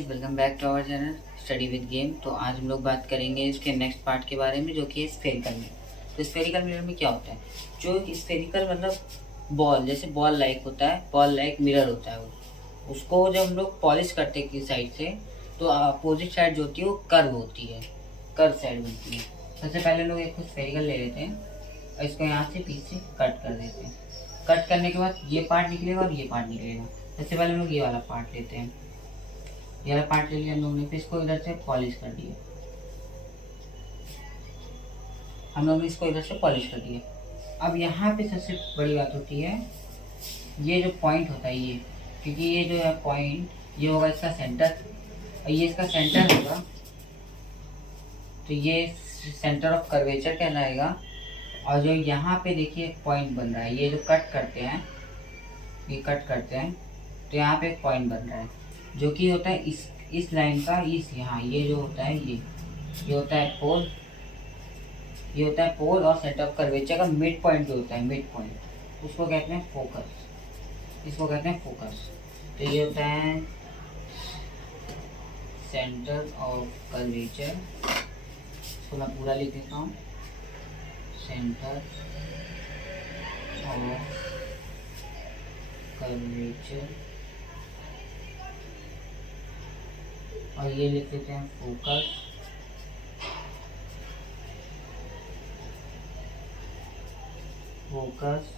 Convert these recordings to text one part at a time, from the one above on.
Guys, welcome back to our channel study with game. तो आज हम लोग बात करेंगे इसके नेक्स्ट पार्ट के बारे में, जो कि है स्फेरिकल मिरर। तो स्फेरिकल मिरर में क्या होता है? जो स्फेरिकल मतलब बॉल, जैसे बॉल लाइक होता है, बॉल लाइक मिरर होता है वो। उसको जब हम लोग पॉलिश करते हैं किसी साइड से, तो अपोजिट साइड जो होती है वो कर्व होती है, कर्व साइड बनती है। सबसे पहले लोग एक स्फेरिकल ले लेते हैं और इसको यहाँ से पीछे कट कर देते हैं। कट करने के बाद ये पार्ट निकलेगा और ये पार्ट निकलेगा। सबसे पहले हम लोग ये वाला पार्ट लेते हैं, ये वाला पार्ट ले लिया हम लोगों ने, फिर इसको इधर से पॉलिश कर दिया। हम लोगों ने इसको इधर से पॉलिश कर दिया। अब यहाँ पे सबसे बड़ी बात होती है, ये जो पॉइंट होता है ये, क्योंकि ये जो है पॉइंट, ये होगा इसका सेंटर और ये इसका सेंटर होगा, तो ये सेंटर ऑफ कर्वेचर कहलाएगा। और जो यहाँ पे देखिए पॉइंट बन रहा है, ये जो कट करते हैं, ये कट करते हैं, तो यहाँ पे एक पॉइंट बन रहा है जो कि होता है इस लाइन का, इस यहाँ ये जो होता है ये होता है पोल, ये होता है पोल। और सेंटर ऑफ कर्वेचर का मिड पॉइंट जो होता है, मिड पॉइंट, उसको कहते हैं फोकस, इसको कहते हैं फोकस। तो ये होता है सेंटर ऑफ कर्वेचर। इसको मैं पूरा लिख देता हूँ, सेंटर ऑफ कर्वेचर, और ये लिख देते हैं फोकस। फोकस,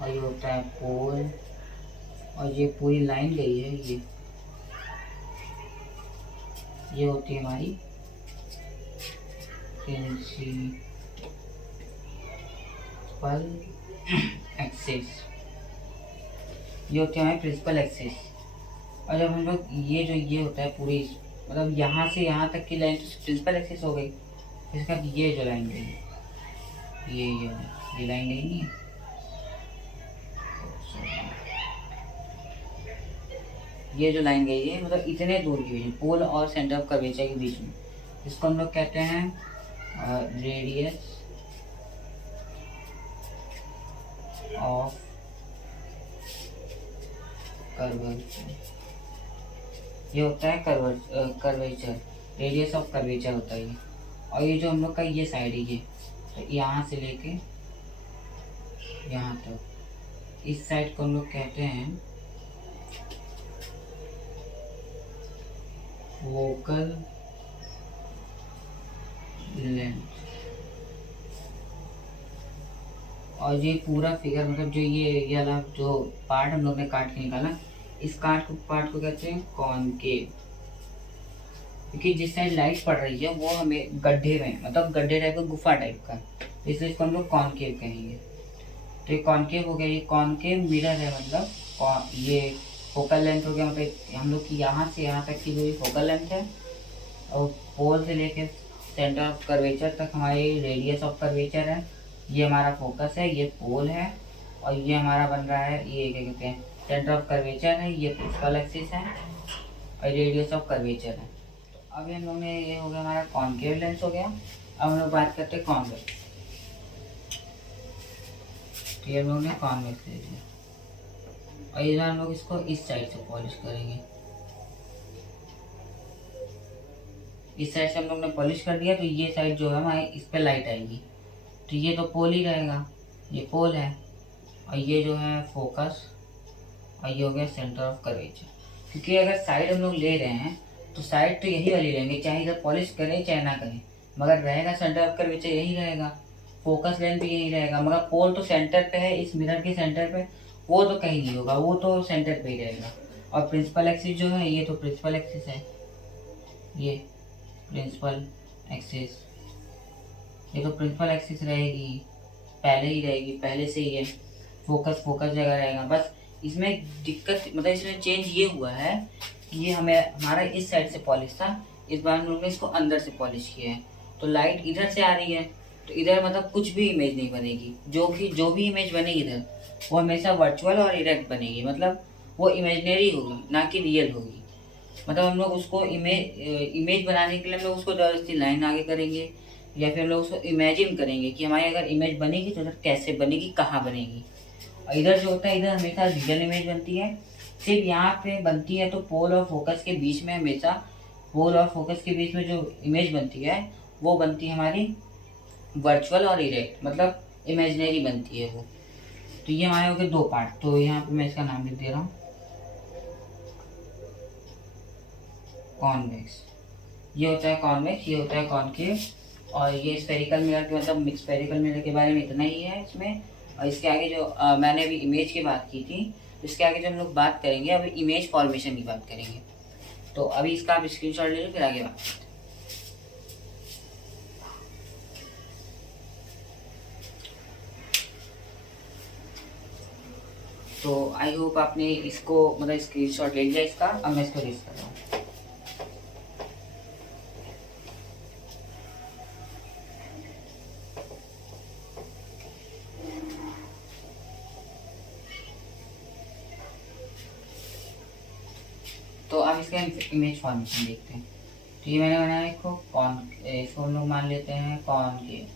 और ये होता है पोल, और ये पूरी लाइन गई है, ये होती है हमारी प्रिंसिपल एक्सिस, ये होती है हमारी प्रिंसिपल एक्सिस। और जब हम लोग ये होता है पूरी, मतलब यहाँ से यहाँ तक की लाइन तो प्रिंसिपल एक्सिस हो गई। इसके बाद ये जो लाइन गई, ये लाइन गई नहीं है, ये जो लाइन गई है मतलब इतने दूर की है पोल और सेंटर ऑफ कर्वेचर के बीच में। इसको हम लोग कहते हैं रेडियस ऑफ कर्वेचर। ये होता है कर्वेचर, रेडियस ऑफ कर्वेचर होता है ये। और ये जो हम लोग का ये साइड है, ये तो यहाँ से लेके यहाँ तक, इस साइड को हम लोग कहते हैं फोकल लेंथ। और ये पूरा फिगर मतलब जो ये वाला जो पार्ट हम लोग ने काट के निकाला, इस पार्ट को कहते हैं कॉनकेव। क्योंकि जिस साइड लाइट पड़ रही है वो हमें गड्ढे में, मतलब गड्ढे टाइप का, गुफा टाइप का, इसलिए इसको हम लोग कॉनकेव कहेंगे। तो ये कॉनकेव हो गया, ये कॉनकेव मिरर है, मतलब ये फोकल लेंथ हो गया, मतलब हम लोग की यहाँ से यहाँ तक की जो फोकल लेंथ है, और पोल से लेके सेंटर ऑफ कर्वेचर तक हमारी रेडियस ऑफ कर्वेचर है। ये हमारा फोकस है, ये पोल है, और ये हमारा बन रहा है, ये क्या कहते हैं, सेंटर ऑफ कर्वेचर है, ये प्रिंसिपल एक्सिस है, और रेडियस ऑफ कर्वेचर है। तो अभी हम लोग ने, ये हो गया हमारा कॉनकेव लेंस हो गया। अब हम लोग बात करते हैं कॉन्वेक्स। तो ये हम लोग ने कॉन्वेक्स ले लिया, और इधर हम लोग इसको इस साइड से पॉलिश करेंगे। इस साइड से हम लोग ने पॉलिश कर दिया, तो ये साइड जो है हमारी, इस पे लाइट आएगी, तो ये तो पोल ही रहेगा, ये पोल है, और ये जो है फोकस, और ये हो गया सेंटर ऑफ कर्वेचर। क्योंकि अगर साइड हम लोग ले रहे हैं तो साइड तो यही वाली लेंगे, चाहे इधर पॉलिश करें चाहे ना करें, मगर रहेगा सेंटर ऑफ कर्वेचर यही रहेगा, फोकस लेंथ भी यही रहेगा। मगर पोल तो सेंटर पे है, इस मिरर के सेंटर पे, वो तो कहीं नहीं होगा, वो तो सेंटर पे ही रहेगा। और प्रिंसिपल एक्सिस जो है, ये तो प्रिंसिपल एक्सिस है, ये प्रिंसिपल एक्सिस, ये तो प्रिंसिपल एक्सिस रहेगी, पहले ही रहेगी, पहले से ही है। फोकस जगह रहेगा। बस इसमें दिक्कत, मतलब इसमें चेंज ये हुआ है कि ये हमारा इस साइड से पॉलिश था, इस बार हम लोग ने इसको अंदर से पॉलिश किया है, तो लाइट इधर से आ रही है, तो इधर मतलब कुछ भी इमेज नहीं बनेगी। जो भी इमेज बनेगी इधर, वो हमेशा वर्चुअल और इरेक्ट बनेगी, मतलब वो इमेजनरी होगी, ना कि रियल होगी। मतलब हम लोग उसको इमेज बनाने के लिए हम लोग उसको जबरदस्ती लाइन आगे करेंगे, या फिर हम लोग उसको इमेजिन करेंगे कि हमारी अगर इमेज बनेगी तो इधर कैसे बनेगी, कहाँ बनेगी। और इधर जो होता है, इधर हमेशा रियल इमेज बनती है, सिर्फ यहाँ पे बनती है तो पोल और फोकस के बीच में हमेशा, पोल और फोकस के बीच में जो इमेज बनती है वो बनती है हमारी वर्चुअल और इरेक्ट, मतलब इमेजिनरी बनती है वो। तो ये हमारे हो गए दो पार्ट। तो यहाँ पे मैं इसका नाम लिख दे रहा हूँ कॉन्वेक्स। ये होता है कॉन्वेक्स, ये होता है कॉनकेव। और ये स्फेरिकल मिरर के मतलब स्फेरिकल मिरर के बारे में इतना ही है इसमें। और इसके आगे जो मैंने अभी इमेज की बात की थी, इसके आगे जो हम लोग बात करेंगे अभी इमेज फॉर्मेशन की बात करेंगे। तो अभी इसका आप स्क्रीनशॉट ले लो, फिर आगे बात करते हैं। तो आई होप आपने इसको मतलब स्क्रीनशॉट ले लिया इसका। अब मैं इसको रीड कर रहा हूँ। तो अब इसका इमेज फॉर्मेशन देखते हैं। तो ये मैंने बनाया इसको इसको हम लोग मान लेते हैं कॉनकेव।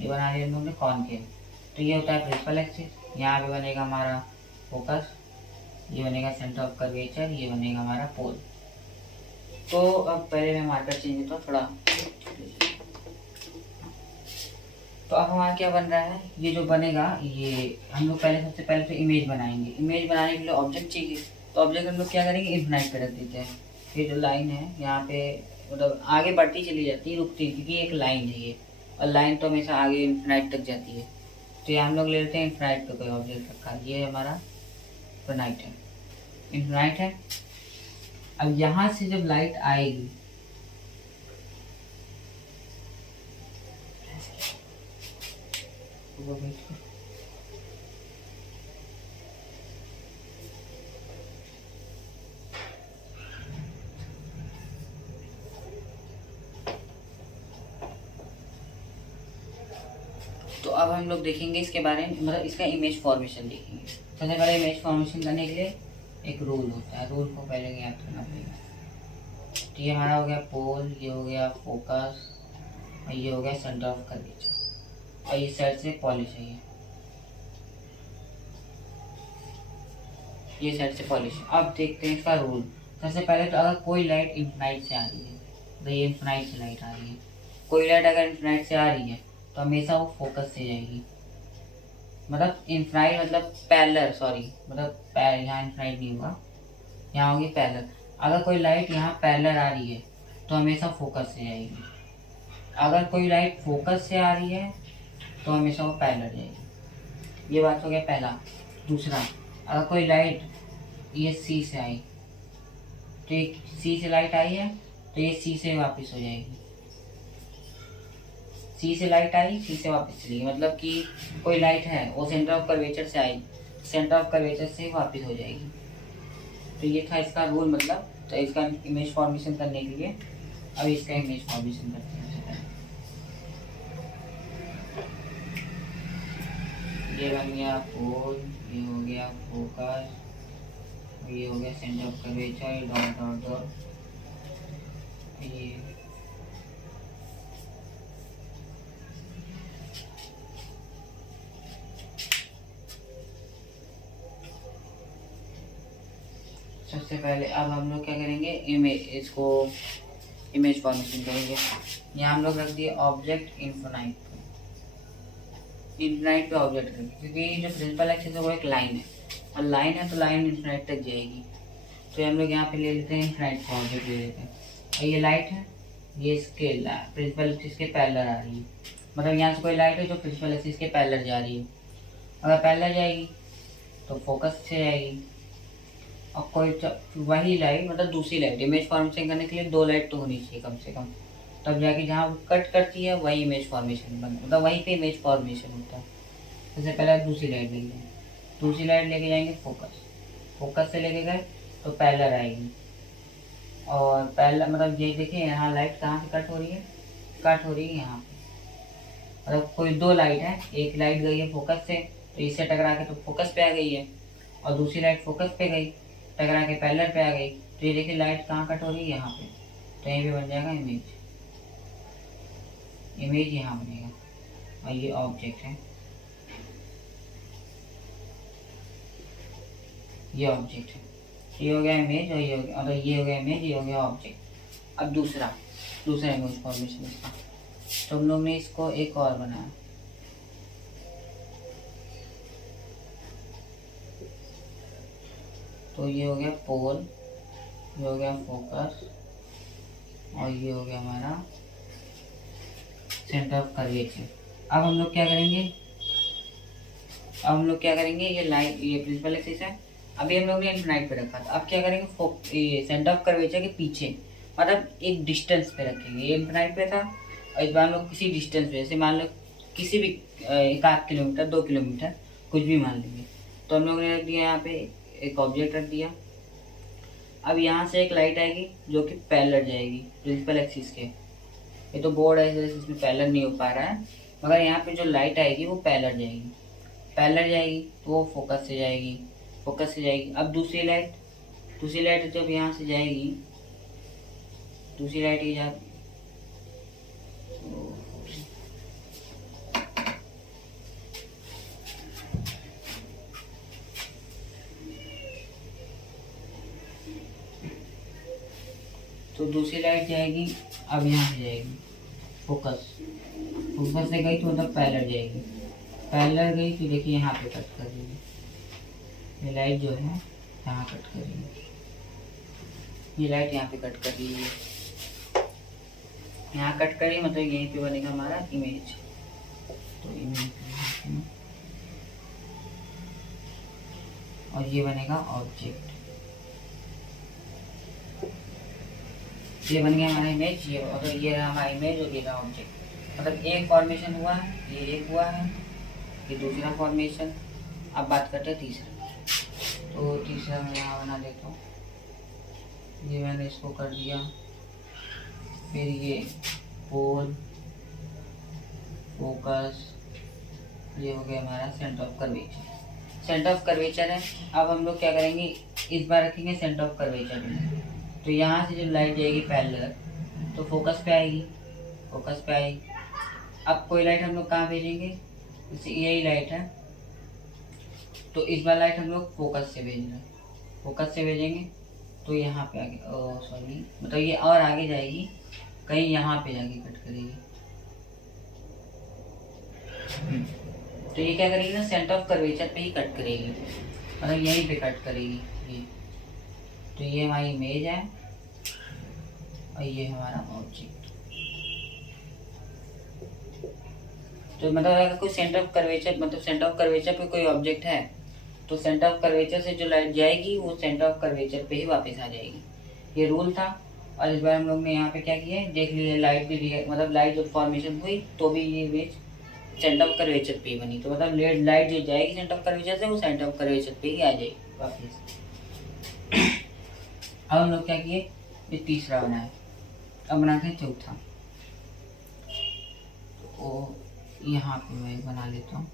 ये बना लिया हम लोग ने कॉनकेव। तो ये होता है प्रिंसिपल एक्सिस। यहाँ पे बनेगा हमारा फोकस, ये बनेगा सेंटर ऑफ कर्वेचर, ये बनेगा हमारा पोल। तो अब पहले मैं मार्कर चेंज करता हूँ थोड़ा। तो अब हमारा क्या बन रहा है, ये जो बनेगा, ये हम लोग पहले सबसे पहले तो इमेज बनाएंगे। इमेज बनाने के लिए ऑब्जेक्ट चाहिए। तो ऑब्जेक्ट हम लोग क्या करेंगे, इन्फिनाइट पे रख देते हैं। ये जो लाइन है यहाँ पे मतलब आगे बढ़ती चली जाती है, रुकती है, क्योंकि एक लाइन है ये, और लाइन तो हमेशा आगे इन्फिनाइट तक जाती है। तो ये हम लोग ले लेते हैं इन्फिनाइट पे कोई ऑब्जेक्ट रखा, ये हमारा इन्फिनाइट है, इन्फिनाइट है। अब यहाँ से जब लाइट आएगी, तो अब हम लोग देखेंगे इसके बारे में, मतलब इसका इमेज फॉर्मेशन देखेंगे। सबसे पहले इमेज फॉर्मेशन करने के लिए एक रूल होता है, रूल को पहले याद करना पड़ेगा। तो ये हमारा हो गया पोल, ये हो गया फोकस, और ये हो गया सेंटर ऑफ कर्वेचर, और ये साइड से पॉलिश है, ये साइड से पॉलिश। अब देखते हैं इसका रूल। सबसे पहले तो अगर कोई लाइट इन्फिनाइट से आ रही है, तो ये इन्फिनाइट से लाइट आ रही है, कोई लाइट अगर इन्फिनाइट से आ रही है तो हमेशा वो फोकस से जाएगी। मतलब इन्फिनाइट मतलब पैरेलल, सॉरी मतलब यहाँ इन्फिनाइट नहीं होगा, यहाँ होगी पैरेलल। अगर कोई लाइट यहाँ पैरेलल आ रही है तो हमेशा फोकस से जाएगी। अगर कोई लाइट फोकस से आ रही है तो हमेशा वो पैरेलल जाएगी। ये बात हो गया पहला। दूसरा, अगर कोई लाइट ये सी से आई, तो ये सी से लाइट आई है तो ये सी से वापस हो जाएगी। सी से लाइट आई, सी से वापस चलेगी, मतलब कि कोई लाइट है वो सेंटर ऑफ कर्वेचर से आई, सेंटर ऑफ कर्वेचर से वापस हो जाएगी। तो ये था इसका रूल मतलब। तो इसका इमेज फॉर्मेशन करने के लिए अब इसका इमेज फॉर्मेशन करते हैं। ये बन गया पोल, ये हो गया फोकस, ये हो गया centre of curvature, dot dot dot, ये सबसे पहले अब हम लोग क्या करेंगे, इसको इमेज फॉर्मेशन करेंगे। यहाँ हम लोग रख दिए ऑब्जेक्ट इन्फिनाइट पे, इन्फिनाइट पे ऑब्जेक्ट रखेंगे, क्योंकि जो प्रिंसिपल एक्सिस है वो एक लाइन है, और लाइन है तो लाइन इन्फिनाइट तक जाएगी। तो हम लोग यहाँ पे ले लेते हैं इन्फिनाइट का ऑब्जेक्ट ले लेते हैं। और ये लाइट है, ये इसके प्रिंसिपल एक्सिस के पैरेलल आ रही है, मतलब यहाँ से कोई लाइट है जो प्रिंसिपल एक्सिस के पैरेलल जा रही है। अगर पैरेलल जाएगी तो फोकस से जाएगी, और कोई वही लाइट मतलब दूसरी लाइट, इमेज फॉर्मेशन करने के लिए दो लाइट तो होनी चाहिए कम से कम, तब जाके जहाँ कट करती है वही इमेज फॉर्मेशन बन, मतलब वहीं पे इमेज फॉर्मेशन होता है। सबसे पहले दूसरी लाइट लेके जाएंगे, दूसरी लाइट लेके जाएंगे फोकस, फोकस से लेके गए तो पैरेलल आएगी, और पैरेलल मतलब ये देखिए यहाँ लाइट कहाँ से कट हो रही है, कट हो रही है यहाँ पे। मतलब कोई दो लाइट है, एक लाइट गई है फोकस से तो इससे टकरा के तो फोकस पे आ गई है, और दूसरी लाइट फोकस पे गई टकरा के पैरेलल पे आ गई। तो ये देखिए लाइट कहाँ कट हो रही है, यहाँ पे। तो यहीं पे बन जाएगा इमेज, इमेज यहाँ बनेगा, और ये ऑब्जेक्ट है। ये ऑब्जेक्ट है। ये हो गया इमेज और ये हो गया, मतलब ये हो गया इमेज, ये हो गया ऑब्जेक्ट। अब दूसरा इमेज फॉर्मेशन इसका, तो हम लोग ने इसको एक और बनाया। तो ये हो गया पोल, ये हो गया फोकस और ये हो गया हमारा सेंटर ऑफ कर्वेचर। अब हम लोग क्या करेंगे, ये लाइन, ये प्रिंसिपल एक्सिस है, अभी हम लोग ने इनफिनाइट पे रखा था। अब क्या करेंगे, ये सेंटर ऑफ कर्वेचर के पीछे, मतलब एक डिस्टेंस पे रखेंगे। ये इनफिनाइट पे था और इस बार हम लोग किसी डिस्टेंस पे, जैसे मान लो किसी भी 1 किलोमीटर 2 किलोमीटर कुछ भी मान लेंगे। तो हम लोग ने रख दिया यहाँ पे एक ऑब्जेक्ट रख दिया। अब यहाँ से एक लाइट आएगी जो कि पैरेलल जाएगी प्रिंसिपल एक्सिस के। ये तो बोर्ड है इसमें पैरेलल नहीं हो पा रहा है, मगर यहाँ पे जो लाइट आएगी वो पैरेलल जाएगी तो वो फोकस से जाएगी। अब दूसरी लाइट जब यहाँ से जाएगी, दूसरी लाइट ये जाती, तो दूसरी लाइट जाएगी। अब यहाँ से जाएगी फोकस से गई तो मतलब पैरेलल जाएगी, पैरेलल गई तो देखिए यहाँ पे कट कर देगी। ये लाइट जो है यहाँ कट कर रही है, ये लाइट यहाँ पे कट कर रही है, यहाँ कट करी, मतलब यहीं पे बनेगा हमारा इमेज। तो इमेज और ये बनेगा ऑब्जेक्ट। ये बन गया हमारा इमेज, ये अगर ये रहा हमारा इमेज और ये रहा ऑब्जेक्ट। मतलब एक फॉर्मेशन हुआ है, ये एक हुआ है, ये दूसरा फॉर्मेशन। अब बात करते हैं तीसरा। तो तीसरा मैं यहाँ बना लेता हूँ, ये मैंने इसको कर दिया। फिर ये पोल, फोकस, ये हो गया हमारा सेंटर ऑफ कर्वेचर है। अब हम लोग क्या करेंगे, इस बार रखेंगे सेंटर ऑफ कर्वेचर में। तो यहाँ से जो लाइट जाएगी पैरेलल, तो फोकस पे आएगी। अब कोई लाइट हम लोग कहाँ भेजेंगे, जैसे यही लाइट है, तो इस बार लाइट हम लोग फोकस से भेजेंगे। तो यहाँ पे आगे, सॉरी, मतलब ये और आगे जाएगी, कहीं यहाँ पे जाके कट करेगी। तो ये क्या करेगी ना, सेंटर ऑफ कर्वेचर पे ही कट करेगी, मतलब यहीं पे कट करेगी ये। तो ये हमारी इमेज है और ये हमारा ऑब्जेक्ट। तो मतलब अगर कोई सेंटर ऑफ कर्वेचर पे कोई ऑब्जेक्ट है, तो सेंटर ऑफ कर्वेचर से जो लाइट जाएगी वो सेंटर ऑफ कर्वेचर पे ही वापस आ जाएगी। ये रूल था। और इस बार हम लोग ने यहाँ पे क्या किया है, देख लीजिए, लाइट भी, मतलब लाइट जो फॉर्मेशन हुई तो भी ये इमेज सेंटर ऑफ कर्वेचर पे ही बनी। तो मतलब लाइट जो जाएगी सेंटर ऑफ कर्वेचर से, वो सेंटर ऑफ कर्वेचर पे ही आ जाएगी वापस। अब हम लोग क्या किए, ये तीसरा बनाए। अब बनाते हैं चौथा। तो यहाँ पे मैं बना लेता हूँ,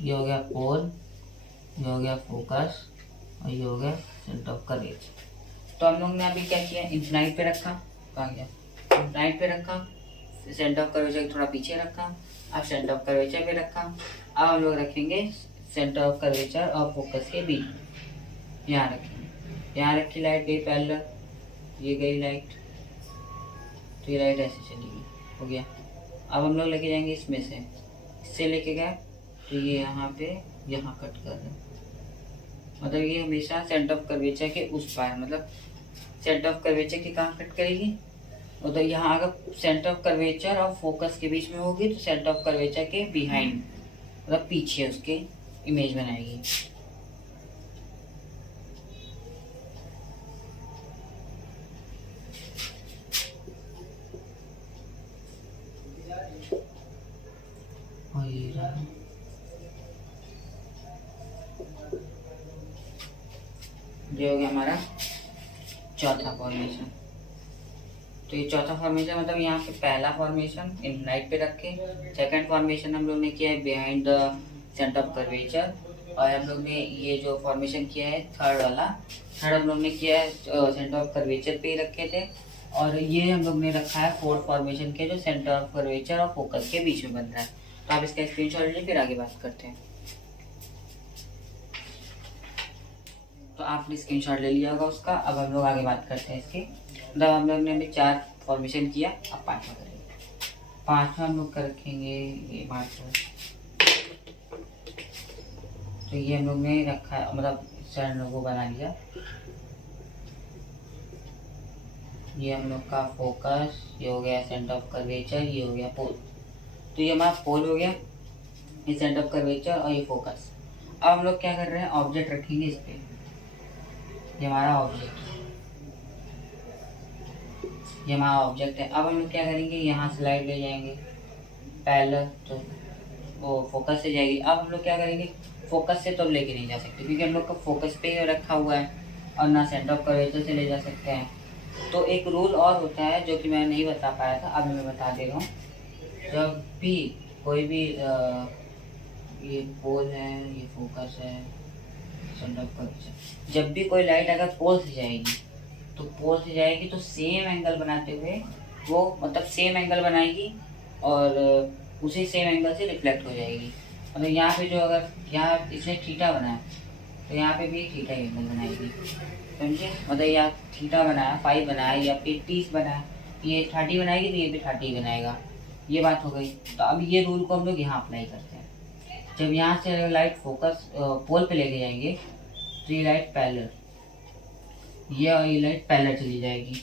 ये हो गया पोल, ये हो गया फोकस और ये हो गया सेंटर ऑफ कर्वेचर। तो हम लोग ने अभी क्या किया, इनफिनाइट पे रखा, कहाँ गया, इनफिनाइट पे रखा, सेंटर ऑफ कर्वेचर थोड़ा पीछे रखा, अब सेंटर ऑफ कर्वेचर पे रखा। अब हम लोग रखेंगे सेंटर ऑफ कर्वेचर और फोकस के बीच, यहाँ रखेंगे। यहाँ रखी लाइट गई पैरेलल, ये गई लाइट, तो ये लाइट ऐसे चलेगी, हो गया। अब हम लोग लेके जाएंगे इससे लेके गए, तो ये यहाँ पे यहाँ कट कर रहे, मतलब ये हमेशा सेंटर ऑफ कर्वेचर के उस पार, मतलब सेंटर ऑफ कर्वेचर के कहाँ कट करेगी, मतलब यहाँ अगर सेंटर ऑफ कर्वेचर और फोकस के बीच में होगी तो सेंटर ऑफ कर्वेचर के बिहाइंड, मतलब पीछे उसके इमेज बनाएगी। और ये रहा, ये हो गया हमारा चौथा फॉर्मेशन। तो ये चौथा फॉर्मेशन, मतलब यहाँ पे पहला फॉर्मेशन इनफिनाइट पे रखे, सेकंड फॉर्मेशन हम लोग ने किया है behind the centre of curvature, और हम लोग ने ये जो फॉर्मेशन किया है थर्ड हम लोग ने किया है सेंटर ऑफ कर्वेचर पे ही रखे थे, और ये हम लोग ने रखा है फोर्थ फॉर्मेशन के, जो सेंटर ऑफ कर्वेचर और फोकस के बीच में बन रहा है। तो आप इसका स्क्रीनशॉट लीजिए, फिर आगे बात करते हैं। तो आपने स्क्रीनशॉट ले लिया होगा उसका। अब हम लोग आगे बात करते हैं इसके। मतलब हम लोग ने अभी 4 फॉर्मेशन किया, अब 5वां करेंगे। 5वां हम लोग कर रखेंगे ये मार्कर। तो ये हम लोग ने रखा है, मतलब सर लोगो बना लिया। ये हम लोग का फोकस, ये हो गया सेंटर ऑफ कर्वेचर, ये हो गया पोल। तो ये हमारा पोल हो गया, ये सेंटर ऑफ कर्वेचर और ये फोकस। अब हम लोग क्या कर रहे हैं, ऑब्जेक्ट रखेंगे इस पे। ये हमारा ऑब्जेक्ट, ये हमारा ऑब्जेक्ट है। अब हम लोग क्या करेंगे, यहाँ स्लाइड ले जाएंगे पैरेलल, तो वो फोकस से जाएगी। अब हम लोग क्या करेंगे, फोकस से तो लेके नहीं जा सकते क्योंकि हम लोग का फोकस पे ही रखा हुआ है, और ना सेंटर ऑफ कर्वेचर से ले जा सकते हैं। तो एक रूल और होता है जो कि मैं नहीं बता पाया था, अब मैं बता दे रहा हूँ। जब भी कोई भी ये पोल है, ये फोकस है, सेंटर ऑफ कर्वेचर, जब भी कोई लाइट अगर पोल से जाएगी तो पोल से जाएगी तो सेम एंगल बनाते हुए वो, मतलब सेम एंगल बनाएगी और उसी सेम एंगल से रिफ्लेक्ट हो जाएगी। मतलब यहाँ पे जो, अगर यहाँ इसने थीटा बनाया तो यहाँ पे भी थीटा एंगल बनाएगी, समझे। मतलब या थीटा बनाया, 5 बनाया, या फिर 30 बनाया, ये 30 बनाएगी तो ये भी 30 बनाएगा। ये बात हो गई। तो अब ये रूल को हम लोग यहाँ अप्लाई करते हैं। जब यहाँ से लाइट फोकस पोल पे लेके जाएंगे तो ये लाइट पैरेलल, ये और ये लाइट पैरेलल चली जाएगी।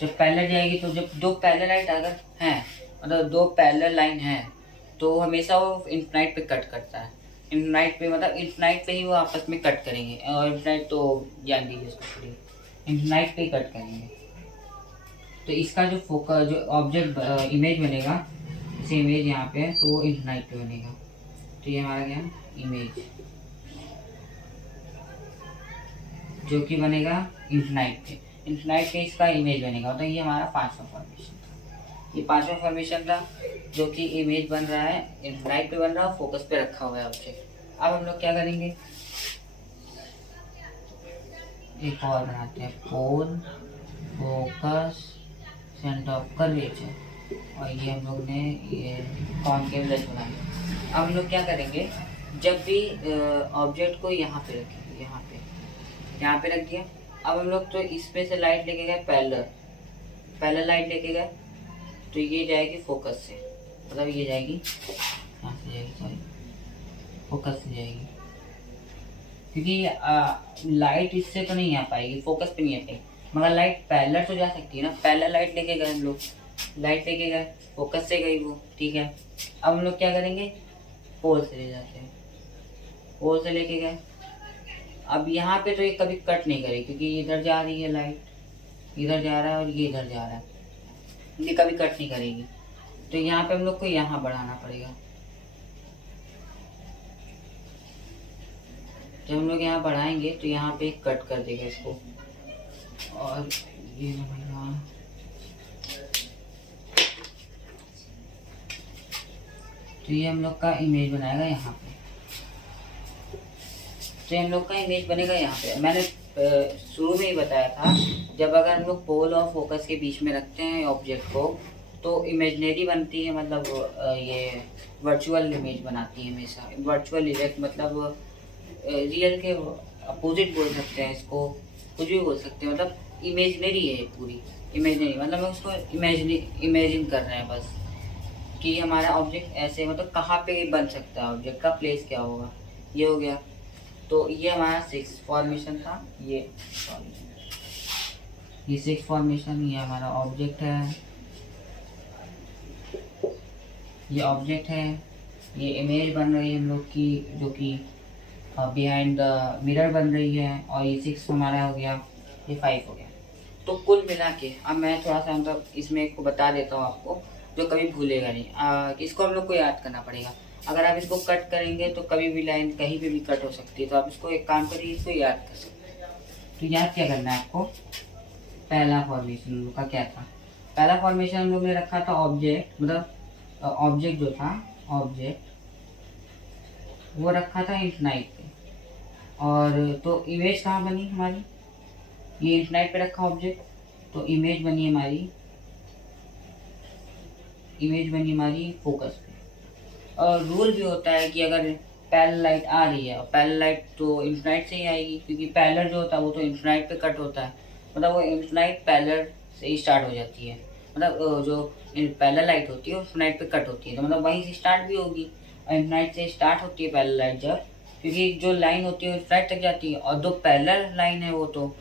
जब पैरेलल जाएगी तो जब 2 पैरेलल लाइट अगर हैं, मतलब 2 पैरेलल लाइन है, तो हमेशा वो इन्फिनाइट पे कट करता है। इन्फिनाइट पे, मतलब इन्फिनाइट पे ही वो आपस में कट करेंगे। और इन्फिनाइट तो जान दीजिए उसको, पूरी इन्फिनाइट पे ही कट करेंगे। तो इसका जो फोकस, जो ऑब्जेक्ट इमेज बनेगा, जैसे इमेज यहाँ पे है तो वो इन्फिनाइट पे बनेगा। तो ये हमारा क्या, इमेज, जो कि बनेगा इन्फिनाइट पे। इन्फिनाइट पे इसका इमेज बनेगा। तो ये हमारा 5वां फॉर्मेशन था। ये 5वां फॉर्मेशन था जो कि इमेज बन रहा है, इन्फिनाइट पे बन रहा है, फोकस पे रखा हुआ है ऑब्जेक्ट। अब हम लोग क्या करेंगे, एक और बनाते हैं, पोल, फोकस, सेंटर ऑफ कर्वेचर, और ये हम लोग ने ये कॉनकेव लेंस बना लिया। अब हम लोग क्या करेंगे, जब भी ऑब्जेक्ट को यहाँ पे रखेंगे, यहाँ पे रख दिया। अब हम लोग तो इसमें से लाइट लेके गए पैरेलल लाइट लेके गए, तो ये जाएगी फोकस से, मतलब ये जाएगी यहाँ से जाएगी, सॉरी फोकस से जाएगी, क्योंकि लाइट इससे तो नहीं आ पाएगी, फोकस पे नहीं आ पाएगी, मगर लाइट पैरेलल तो जा सकती है ना। पैरेलल लाइट लेके गए हम लोग, लाइट लेके गए, फोकस से गई वो, ठीक है। अब हम लोग क्या करेंगे, पोल से ले जाते हैं, पोल से लेके गए। अब यहाँ पे तो ये कभी कट नहीं करेगी क्योंकि इधर जा रही है लाइट, इधर जा रहा है और ये इधर जा रहा है, ये कभी कट नहीं करेगी। तो यहाँ पे हम लोग को यहाँ बढ़ाना पड़ेगा। जब हम लोग यहाँ बढ़ाएंगे तो यहाँ पे कट कर देगा इसको, और ये बनेगा, तो ये हम लोग का इमेज बनाएगा यहाँ पे। तो हम लोग का इमेज बनेगा यहाँ पे। मैंने शुरू में ही बताया था, जब अगर हम लोग पोल और फोकस के बीच में रखते हैं ऑब्जेक्ट को तो इमेजनरी बनती है, मतलब ये वर्चुअल इमेज बनाती है हमेशा। वर्चुअल इमेज मतलब रियल के अपोजिट बोल सकते हैं इसको, कुछ भी बोल सकते हैं, मतलब इमेजनरी है पूरी। इमेजनरी मतलब हम उसको इमेजिन कर रहे हैं बस कि हमारा ऑब्जेक्ट ऐसे, मतलब कहाँ पे बन सकता है, ऑब्जेक्ट का प्लेस क्या होगा, ये हो गया। तो ये हमारा 6 फॉर्मेशन था, ये 6 फॉर्मेशन। ये हमारा ऑब्जेक्ट है, ये ऑब्जेक्ट है, ये इमेज बन रही है हम लोग की, जो कि बिहाइंड द मिरर बन रही है, और ये 6 हमारा हो गया, ये 5 हो गया। तो कुल मिला के अब मैं थोड़ा सा मतलब इसमें एक को बता देता हूँ आपको, जो कभी भूलेगा नहीं। इसको हम लोग को याद करना पड़ेगा। अगर आप इसको कट करेंगे तो कभी भी लाइन कहीं पे भी कट हो सकती है, तो आप इसको एक काम करिए, इसको याद कर सकते हैं। तो याद क्या करना है आपको, पहला फॉर्मेशन हम लोग का क्या था, पहला फॉर्मेशन हम लोग ने रखा था ऑब्जेक्ट, मतलब ऑब्जेक्ट जो था, ऑब्जेक्ट वो रखा था इन्फिनाइट पे। और तो इमेज कहाँ बनी हमारी, ये इन्फिनाइट पे रखा ऑब्जेक्ट, तो इमेज बनी हमारी, इमेज बनी हमारी फोकस पे। और रूल भी होता है कि अगर पैरेलल लाइट आ रही है, और पैरेलल लाइट तो इन्फिनाइट से ही आएगी, क्योंकि पैरेलल जो होता है वो तो इन्फिनाइट पे कट होता है, मतलब वो इन्फिनाइट पैरेलल से ही स्टार्ट हो जाती है, मतलब जो पैरेलल लाइट होती है वो इन्फिनाइट पे कट होती है, तो मतलब वहीं से स्टार्ट भी होगी। और इन्फिनाइट से स्टार्ट होती है पैरेलल लाइट जब, क्योंकि जो लाइन होती है वो इन्फिनाइट तक जाती है, और जो पैरेलल लाइन है वो तो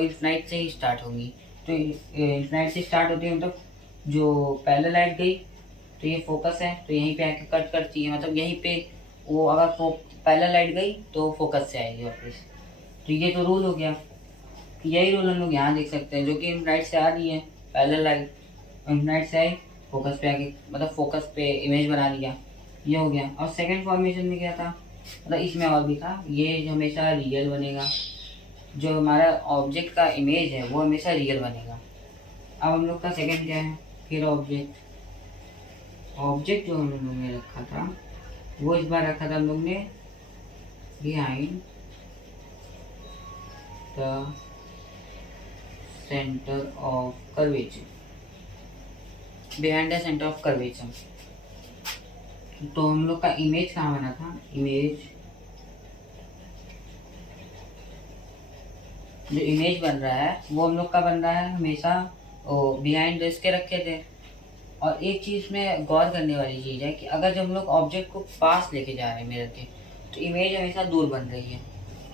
इन्फिनाइट से ही स्टार्ट होगी। तो इन्फिनाइट से स्टार्ट होती है, मतलब जो पैरेलल लाइट गई तो ये फोकस है, तो यहीं पे आके कट करती है, मतलब यहीं पे वो अगर पैरेलल लाइट गई तो फोकस से आएगी वापस। तो ये तो रूल हो गया। यही रूल हम लोग यहाँ देख सकते हैं, जो कि इन्फिनाइट से आ रही है पैरेलल लाइट, इन्फिनाइट से आई फोकस पे आके, मतलब फोकस पे इमेज बना लिया, ये हो गया। और सेकंड फॉर्मेशन में क्या था, मतलब इसमें और भी था, ये हमेशा रियल बनेगा, जो हमारा ऑब्जेक्ट का इमेज है वो हमेशा रियल बनेगा। अब हम लोग का सेकंड क्या है, फिर ऑब्जेक्ट जो हम लोगों ने रखा था वो इस बार रखा था हम लोग ने behind the centre of curvature, behind the centre of curvature. तो हम लोग का इमेज कहाँ बना था, जो इमेज बन रहा है वो हम लोग का बन रहा है हमेशा बिहाइंड इसके रखे थे। और एक चीज़ में गौर करने वाली चीज़ है कि अगर जब हम लोग ऑब्जेक्ट को पास लेके जा रहे हैं मिरर के, तो इमेज हमेशा दूर बन रही है।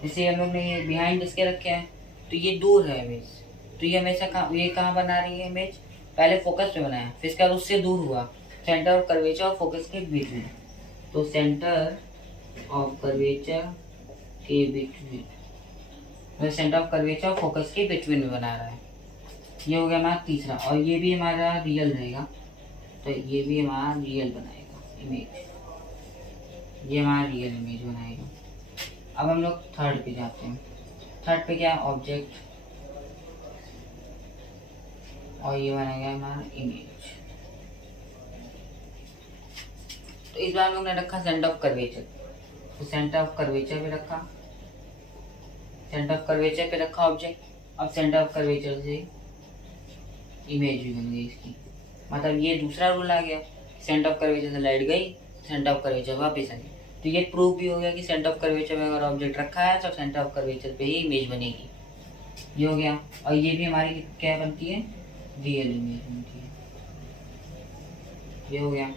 जैसे हम लोग ने ये बिहाइंड इसके रखे हैं तो ये दूर है इमेज, तो ये हमेशा ये कहाँ बना रही है इमेज, पहले फोकस पे बनाया, फिर इसके बाद उससे दूर हुआ, सेंटर ऑफ कर्वेचर और फोकस के बीच में। तो सेंटर ऑफ कर्वेचर के बिटवीन, सेंटर ऑफ कर्वेचर और फोकस के बिटवीन में बना रहा है। ये हो गया हमारा तीसरा, और ये भी हमारा रियल रहेगा, तो ये भी हमारा रियल बनाएगा इमेज, ये हमारा रियल इमेज बनाएगा। अब हम लोग थर्ड पे जाते हैं। थर्ड पे क्या, ऑब्जेक्ट, और ये बनेगा हमारा इमेज। तो इस बार हम लोग ने रखा सेंटर ऑफ कर्वेचर, तो सेंटर ऑफ कर्वेचर पे रखा, सेंटर ऑफ कर्वेचर पे रखा ऑब्जेक्ट। अब सेंटर ऑफ कर्वेचर से इमेज भी बन गई इसकी, मतलब ये दूसरा रूल आ गया, सेंटर ऑफ कर्वेचर से लाइट गई, सेंटर ऑफ कर्वेचर वापस आ गई। तो ये प्रूफ भी हो गया कि सेंटर ऑफ कर्वेचर में अगर ऑब्जेक्ट रखा है तो सेंटर ऑफ कर्वेचर पे ही इमेज बनेगी, ये हो गया। और ये भी हमारी क्या बनती है, रियल इमेज बनती है, ये हो गया।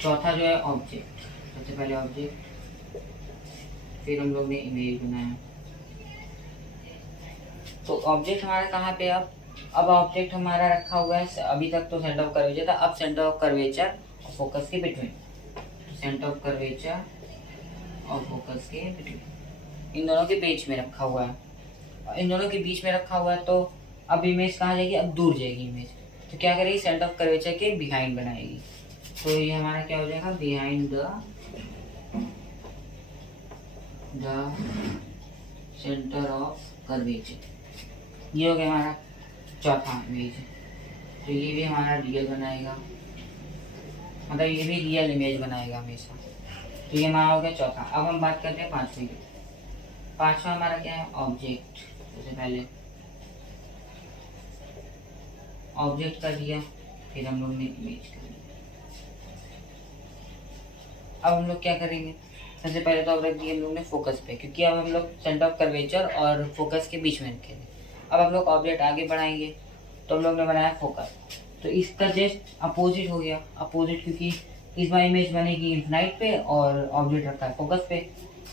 चौथा जो है ऑब्जेक्ट, सबसे पहले ऑब्जेक्ट, फिर हम लोग ने इमेज बनाया। तो ऑब्जेक्ट हमारा कहाँ पे, अब ऑब्जेक्ट हमारा रखा हुआ है, अभी तक तो सेंटर ऑफ कर्वेचर था, अब सेंटर ऑफ कर्वेचर और फोकस के बिटवीन, सेंटर ऑफ कर्वेचर और फोकस के बिटवीन, इन दोनों के बीच में रखा हुआ है। इन दोनों के बीच में रखा हुआ है, तो अब इमेज कहाँ जाएगी, अब दूर जाएगी इमेज, तो क्या करेगी, सेंटर ऑफ कर्वेचर के बिहाइंड बनाएगी। तो ये हमारा क्या हो जाएगा, behind the centre of curvature, ये हो गया हमारा चौथा इमेज। तो ये भी हमारा रियल बनाएगा, मतलब ये भी रियल इमेज बनाएगा हमेशा। तो ये हमारा हो गया चौथा। अब हम बात करते हैं पांचवें की। पांचवा हमारा क्या है, ऑब्जेक्ट। सबसे पहले ऑब्जेक्ट कर दिया, फिर हम लोग ने इमेज कर दिया। अब हम लोग क्या करेंगे, सबसे पहले तो अब रख दिया हम लोग ने फोकस पे, क्योंकि अब हम लोग सेंटर ऑफ कर्वेचर और फोकस के बीच में रखेंगे। अब हम लोग ऑब्जेक्ट आगे बढ़ाएंगे, तो हम लोग ने बनाया फोकस, तो इसका जस्ट अपोजिट हो गया, अपोजिट, क्योंकि इस बार इमेज बनेगी इन्फिनाइट पे और ऑब्जेक्ट रखा है फोकस पे,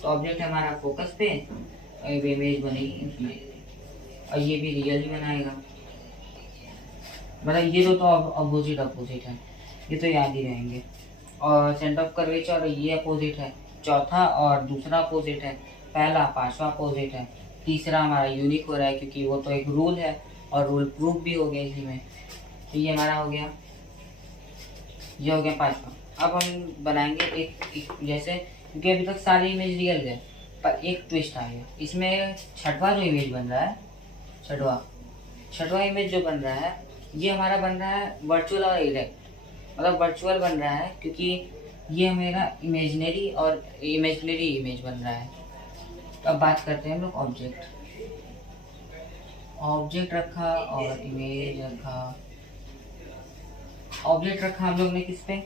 तो ऑब्जेक्ट हमारा फोकस पे और इमेज बनेगी इन्फिनाइट पे, और ये भी रियल ही बनाएगा। मतलब ये तो अपोजिट है, ये तो याद ही रहेंगे। और सेंटर ऑफ कर्वेचर और ये अपोजिट है, चौथा और दूसरा अपोजिट है, पहला पांचवा अपोजिट है, तीसरा हमारा यूनिक हो रहा है क्योंकि वो तो एक रूल है और रूल प्रूफ भी हो गया इसी में। तो ये हमारा हो गया, ये हो गया पांचवा। अब हम बनाएंगे एक जैसे, क्योंकि अभी तक सारे इमेज रियल गए, पर एक ट्विस्ट आ गया इसमें। छठवा जो इमेज बन रहा है, छठवा इमेज जो बन रहा है, ये हमारा बन रहा है वर्चुअल और इरेक्ट, मतलब वर्चुअल बन रहा है क्योंकि ये मेरा इमेजिनरी इमेज बन रहा है। तो अब बात करते हैं हम लोग ऑब्जेक्ट रखा और इमेज रखा। ऑब्जेक्ट रखा हम लोग ने किस पे,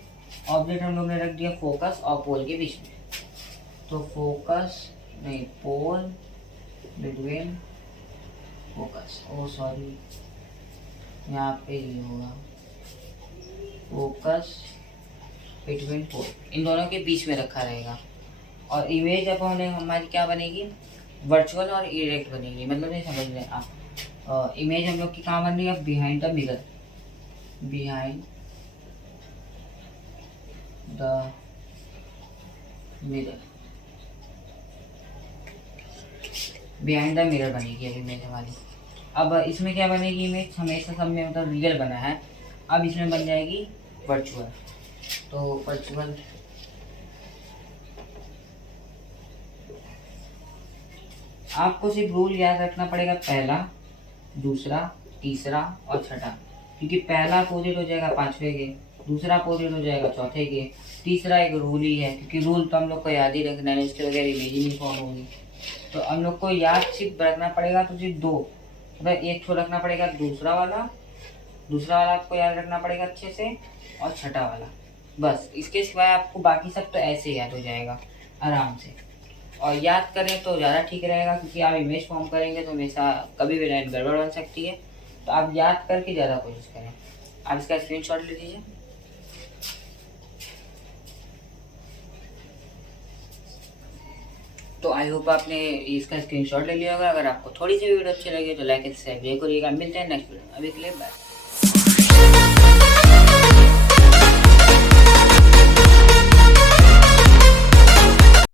ऑब्जेक्ट हम लोग ने रख दिया फोकस और पोल के बीच में। तो फोकस नहीं, पोल बिटवीन फोकस, ओ सॉरी यहाँ पे ये होगा फोकस बिटवीन पोल, इन दोनों के बीच में रखा रहेगा। और इमेज अब हमारी क्या बनेगी, वर्चुअल और इरेक्ट बनेगी। मतलब नहीं समझ रहे आप, इमेज हम लोग की कहाँ बन रही है, behind the mirror, behind the mirror, behind the mirror बनेगी अब इमेज हमारी। अब इसमें क्या बनेगी इमेज, हमेशा सब में मतलब रियल बना है, अब इसमें बन जाएगी वर्चुअल। तो वर्चुअल आपको सिर्फ रूल याद रखना पड़ेगा, पहला, दूसरा, तीसरा और छठा। क्योंकि पहला अपोजिट हो जाएगा पांचवे के, दूसरा अपोजिट हो जाएगा चौथे के, तीसरा एक रूल ही है, क्योंकि रूल तो हम लोग को याद ही रखना है, इसके बगैर इमेज ही नहीं फॉर्म होगी। तो हम लोग को याद सिर्फ रखना पड़ेगा तो सिर्फ दो, मतलब एक तो रखना पड़ेगा दूसरा वाला आपको याद रखना पड़ेगा अच्छे से, और छठा वाला, बस। इसके सिवाय आपको बाकी सब तो ऐसे याद हो जाएगा आराम से। और याद करें तो ज़्यादा ठीक रहेगा, क्योंकि आप इमेज फॉर्म करेंगे तो हमेशा कभी भी लाइन गड़बड़ बन सकती है। तो आप याद करके ज़्यादा कोशिश करें। आप इसका स्क्रीनशॉट ले लीजिए। तो आई होप आपने इसका स्क्रीनशॉट ले लिया होगा। अगर आपको थोड़ी सी वीडियो अच्छी लगी तो लाइक एंड सब्सक्राइब करिएगा। मिलते हैं नेक्स्ट वीडियो, अभी के लिए बाय।